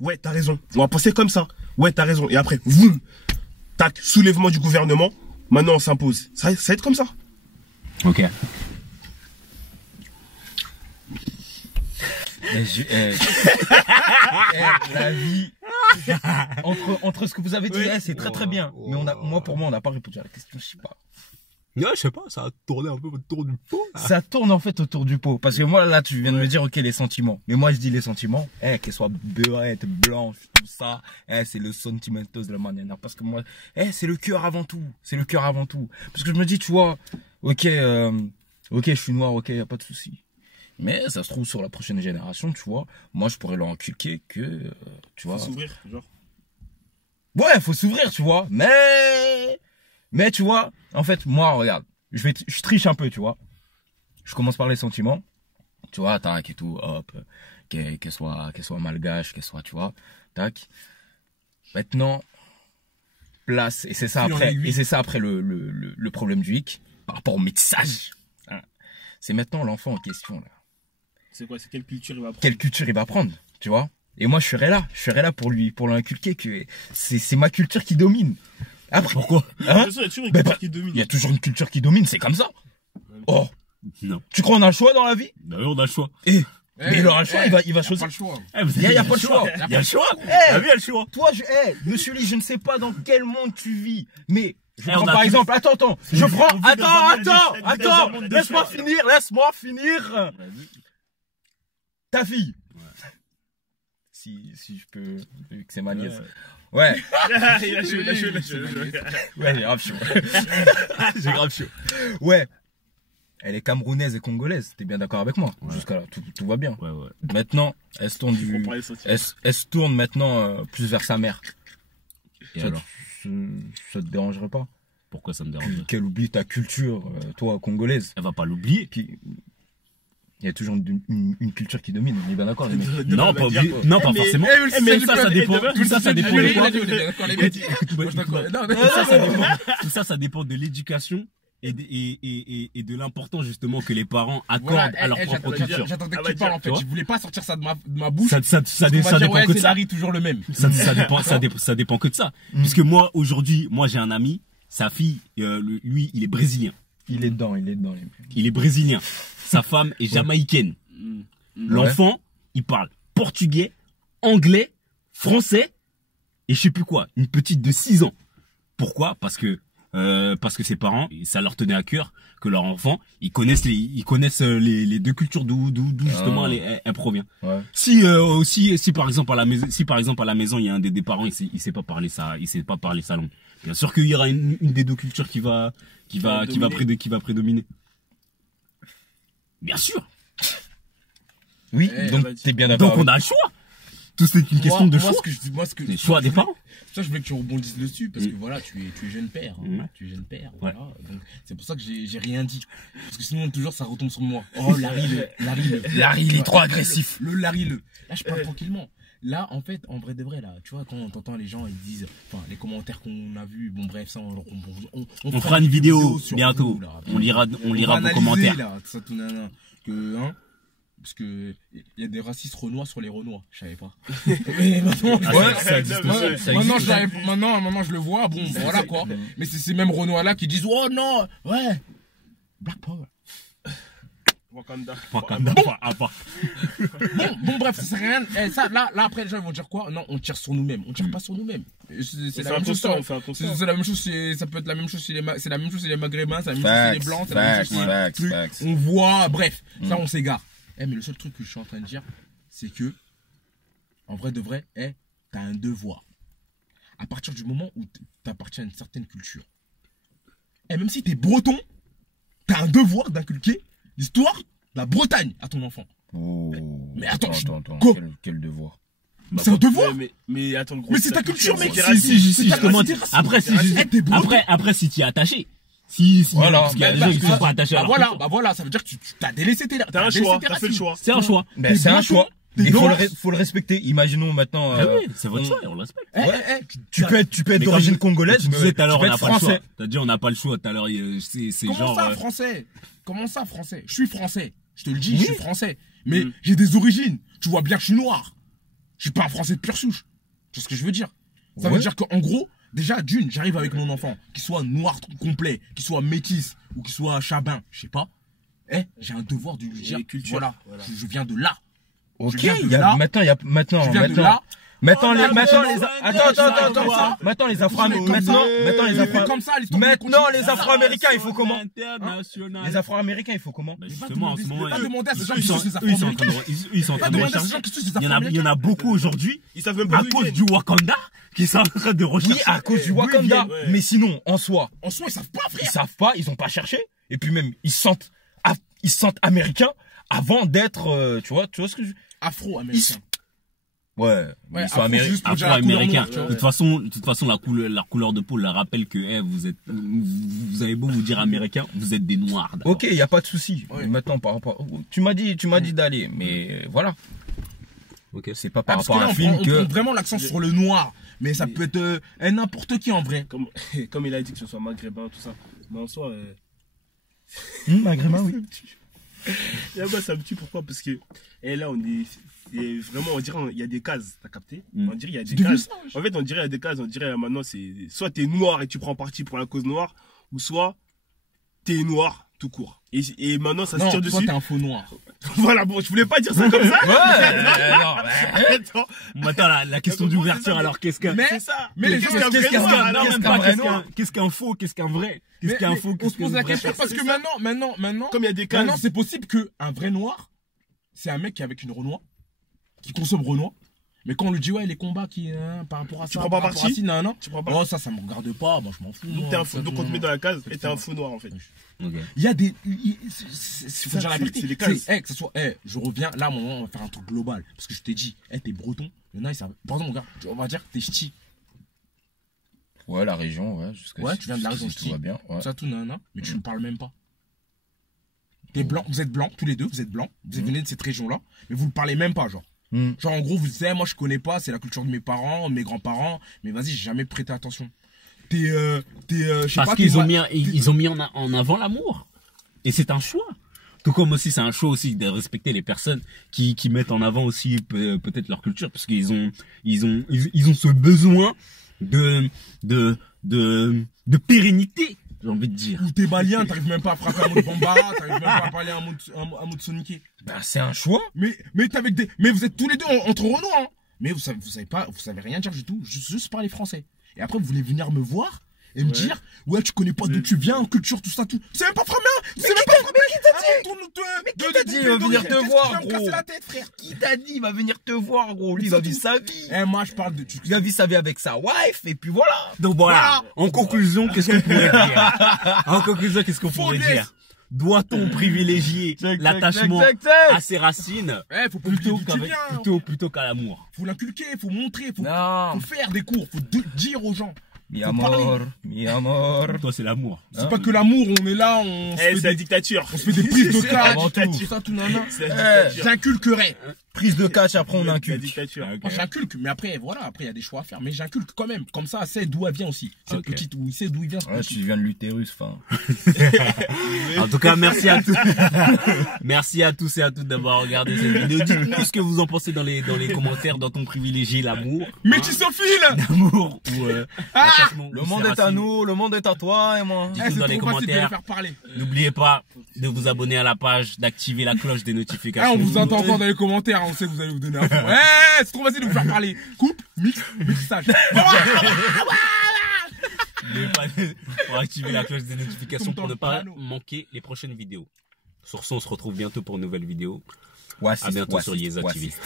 Ouais, t'as raison. On va penser comme ça. Ouais, t'as raison. Et après, vroom, tac, soulèvement du gouvernement. Maintenant, on s'impose. Ça va être comme ça. Ok. La vie. Entre ce que vous avez dit, c'est très bien. Mais pour moi, on n'a pas répondu à la question, je sais pas. Ouais, je sais pas, ça a tourné un peu autour du pot. Là. Ça tourne en fait autour du pot. Parce que moi, là, tu viens de me dire, ok, les sentiments. Mais moi, je dis les sentiments, qu'elles soient beurrettes, blanches, tout ça, c'est le sentimentos de la manière. Parce que moi, c'est le cœur avant tout. C'est le cœur avant tout. Parce que je me dis, tu vois, ok, je suis noir, ok, y a pas de souci. Mais ça se trouve sur la prochaine génération, tu vois, moi, je pourrais leur inculquer que, tu vois. Faut s'ouvrir, genre. Ouais, faut s'ouvrir, tu vois. Mais tu vois, en fait, moi, regarde, je triche un peu, tu vois. Je commence par les sentiments, tu vois, tac et tout, hop, qu'elle soit malgache, qu'elle soit, tu vois, tac. Maintenant, place, et c'est ça après le problème du hic, par rapport au métissage. Hein. C'est maintenant l'enfant en question, là. C'est quoi, c'est quelle culture il va prendre? Quelle culture il va prendre, tu vois. Et moi, je serai là pour lui inculquer que c'est ma culture qui domine. Après, pourquoi? Hein? Il y a toujours une culture qui domine. Il y a toujours une culture qui domine, c'est comme ça. Oh. Non. Tu crois qu'on a le choix dans la vie? Bah oui, on a le choix. Mais il aura le choix, il va choisir. Il n'y a pas le choix. Il y a le choix. La vie, il y a le choix. Toi, monsieur Lee, je ne sais pas dans quel monde tu vis, mais je prends on a par tous- exemple, attends, je prends, on vit dans un attends, monde de laisse-moi choix. finir. Ta fille. Si je peux, vu que c'est ma nièce. Ouais. Il a chaud. Ouais, j'ai grave chaud. J'ai grave chaud. Ouais. Elle est camerounaise et congolaise. T'es bien d'accord avec moi? Ouais. Jusqu'à là, tout va bien. Ouais. Maintenant, elle se tourne elle se tourne maintenant plus vers sa mère. Et alors? Ça te dérangerait pas? Pourquoi ça me dérange? Qu'elle oublie ta culture, toi, congolaise. Elle va pas l'oublier. Il y a toujours une culture qui domine, on est bien d'accord, les mecs. Non, pas forcément. Mais ça dépend. Tout ça, ça dépend de quoi? Tout ça, ça dépend de l'éducation et de l'importance justement que les parents accordent à leur propre culture. J'attendais que tu parles en fait. Je voulais pas sortir ça de ma bouche. Ça dépend que de ça. Toujours le même. Ça dépend que de ça. Puisque moi, aujourd'hui, j'ai un ami, sa fille, lui, il est brésilien. Il est dedans, les mecs. Il est brésilien. Sa femme est jamaïcaine. L'enfant, il parle portugais, anglais, français et je sais plus quoi. Une petite de 6 ans. Pourquoi? Parce que ses parents, ça leur tenait à cœur que leur enfant, ils connaissent les deux cultures d'où justement elle provient. Ouais. Si par exemple à la maison il y a un des parents, il sait pas parler sa langue. Bien sûr qu'il y aura une des deux cultures qui va prédominer. Bien sûr. Oui, donc t'es bien d'accord. Donc on a le choix. Tout c'est une question de choix. Le choix des parents. Ça, je voulais que tu rebondisses dessus parce que voilà, tu es jeune père. Tu es jeune père. Voilà. Donc c'est pour ça que j'ai rien dit. Parce que sinon toujours ça retombe sur moi. Oh Larry, il est trop agressif. Là je parle tranquillement. Là, en fait, en vrai de vrai, là, tu vois, quand on entend les gens, ils disent, enfin, les commentaires qu'on a vus, bon, bref, ça, on fera une vidéo bientôt. Vous, là, on lira vos commentaires. Là, ça, tout, parce que il y a des racistes renois sur les renois, je savais pas. Mais maintenant, ça existe aussi. Maintenant, je le vois, bon, voilà quoi. Mais c'est ces mêmes renois là qui disent, oh non, ouais, Black Power. Wakanda. Bon, bref, ça sert à rien. Ça, là, après, les gens vont dire quoi? Non, on tire sur nous-mêmes. On tire pas sur nous-mêmes. C'est la même chose. C'est la même chose. Ça peut être la même chose chez c'est la même chose chez les Maghrébins, c'est la même chose chez les Blancs, c'est la même chose chez les on voit, bref, ça, on s'égare. Mais le seul truc que je suis en train de dire, c'est que, en vrai de vrai, t'as un devoir. À partir du moment où t'appartiens à une certaine culture. Même si t'es breton, t'as un devoir d'inculquer l'histoire de la Bretagne à ton enfant. Oh. Mais attends, quel devoir? C'est un devoir. Mais attends, le gros. Mais c'est ta culture, mec. Si, justement. Après, si tu es attaché. Voilà. Parce qu'il y a des gens qui sont pas attachés à leur culture. Voilà, ça veut dire que tu t'as délaissé tes. T'as un choix, t'as fait le choix. C'est un choix. C'est un choix. Il faut le respecter. Imaginons maintenant. Oui, c'est votre choix et on le respecte. Tu peux être d'origine congolaise, mais tu disais tout à l'heure, on n'a pas le choix. français. T'as dit on n'a pas le choix tout à l'heure, c'est genre. Comment ça, français? Je suis français. Je te le dis, je suis français. Mais j'ai des origines. Tu vois bien que je suis noir. Je suis pas un Français de pure souche. Tu vois ce que je veux dire? Ça veut dire qu'en gros, déjà, d'une, j'arrive avec mon enfant, qu'il soit noir complet, qu'il soit métis, ou qu'il soit chabin, je sais pas. J'ai un devoir de lui dire, voilà. Je viens de là. Ok, je viens de là. Maintenant, Je viens de là. Maintenant, les Afro-Américains, il faut comment? Les Afro-Américains, il faut comment? Justement, en ce moment, ils sont en train de rechercher. Il y en a beaucoup aujourd'hui, Ils savent même pas à cause du Wakanda, qui sont en train de rechercher. Oui, à cause du Wakanda. Mais sinon, en soi, ils savent pas, frère. Ils savent pas, ils ont pas cherché. Et puis même, ils se sentent américains avant d'être, tu vois ce que je... Afro-américains. Ouais, ils sont afro-américains. De toute façon, la couleur de peau leur rappelle que, vous avez beau vous dire américain, vous êtes des noirs. Ok, y a pas de souci. Maintenant, par rapport, tu m'as dit d'aller, mais voilà. Ok, c'est pas par rapport à un film que. On prend vraiment l'accent sur le noir, mais ça peut être n'importe qui en vrai. Comme il a dit que ce soit maghrébin, tout ça. Mais en soi, maghrébin, oui. Là, moi, ça me tue. Pourquoi? Parce que là, on est vraiment, on dirait, il y a des cases, t'as capté? On dirait, il y a des cases. En fait, on dirait, il y a des cases. On dirait, maintenant, c'est soit t'es noir et tu prends parti pour la cause noire, ou soit t'es noir tout court. Et maintenant, ça se tire dessus. Soit t'es un faux noir. Voilà, bon, je voulais pas dire ça comme ça. Attends, la question d'ouverture, alors qu'est-ce qu'un. Mais les gens, qu'est-ce qu'un faux, qu'est-ce qu'un vrai? Qu'est-ce qu'un faux, on se pose la question parce que maintenant, comme il y a des cas, maintenant, c'est possible qu'un vrai noir, c'est un mec qui est avec une Renoir, qui consomme Renoir. Mais quand on lui dit, ouais, les combats qui, par rapport à ça, tu prends pas parti? Tu prends pas. Oh, ça me regarde pas, moi, je m'en fous. Donc, on te met dans la case et t'es un faux noir, en fait. Il y a des, faut dire la vérité. C'est des cases. Que ce soit, je reviens, là, à un moment, on va faire un truc global. Parce que je t'ai dit, t'es breton. Il y en a, ils savent. Par exemple, regarde, on va dire que t'es ch'ti. Ouais, la région, ouais. Ouais, tu viens de la région ch'ti. Tout va bien, ouais. Ça, tout, nanana. Mais tu ne parles même pas. T'es blanc, vous êtes blancs, tous les deux, vous êtes blancs. Vous venez de cette région-là. Mais vous ne parlez même pas, genre. Genre, en gros, vous dites, moi, je connais pas, c'est la culture de mes parents, de mes grands-parents. Mais vas-y, j'ai jamais prêté attention. Parce qu'ils ont mis en avant l'amour. Et c'est un choix. Tout comme aussi, c'est un choix aussi de respecter les personnes qui mettent en avant aussi peut-être leur culture, parce qu'ils ont ce besoin de pérennité, j'ai envie de dire. Ou t'es malien, t'arrives même pas à frapper un mot de Bambara, t'arrives même pas à parler un mot de Soniké. Bah, c'est un choix. Mais vous êtes tous les deux entre Renault, hein. Mais vous savez rien dire du tout, juste parler français. Et après, vous voulez venir me voir et me dire, ouais, tu connais pas d'où tu viens, culture, tout ça, tout. C'est même pas frère, c'est même pas frère. Mais qui t'a dit, il va venir te voir, gros? Qui t'a dit, il va venir te voir, gros? Lui, il va vivre sa vie. Moi, je parle de. Il va vivre sa vie avec sa wife, et puis voilà. Donc voilà. En conclusion, qu'est-ce qu'on pourrait dire? Doit-on privilégier l'attachement à ses racines plutôt qu'à l'amour? Faut l'inculquer, faut montrer, faut faire des cours, faut dire aux gens. Mi amor. Toi, c'est l'amour. C'est pas que l'amour, on est là, c'est la dictature. On se fait des prises de cas, tout ça, tout nana. J'inculquerai. Prise de catch, après on inculque. Moi, j'inculque, mais après, voilà, après, il y a des choix à faire. Mais j'inculque quand même. Comme ça, c'est d'où elle vient aussi. Cette petite, où il sait d'où il vient. Ouais, tu viens de l'utérus, enfin. En tout cas, merci à tous. Merci à tous et à toutes d'avoir regardé cette vidéo. Dites-nous ce que vous en pensez dans les commentaires. Doit-on privilégier l'amour? Métissophile! L'amour ou, le monde est à nous, le monde est à toi et moi. Dites-nous dans les commentaires. N'oubliez pas de vous abonner à la page, d'activer la cloche des notifications. On vous entend encore dans les commentaires, on sait que vous allez vous donner un fond. C'est trop facile de vous faire parler. Coupe, mixage. N'oubliez pas pour activer la cloche des notifications pour ne pas manquer les prochaines vidéos. Sur ce, on se retrouve bientôt pour une nouvelle vidéo. À bientôt sur Yes Activiste.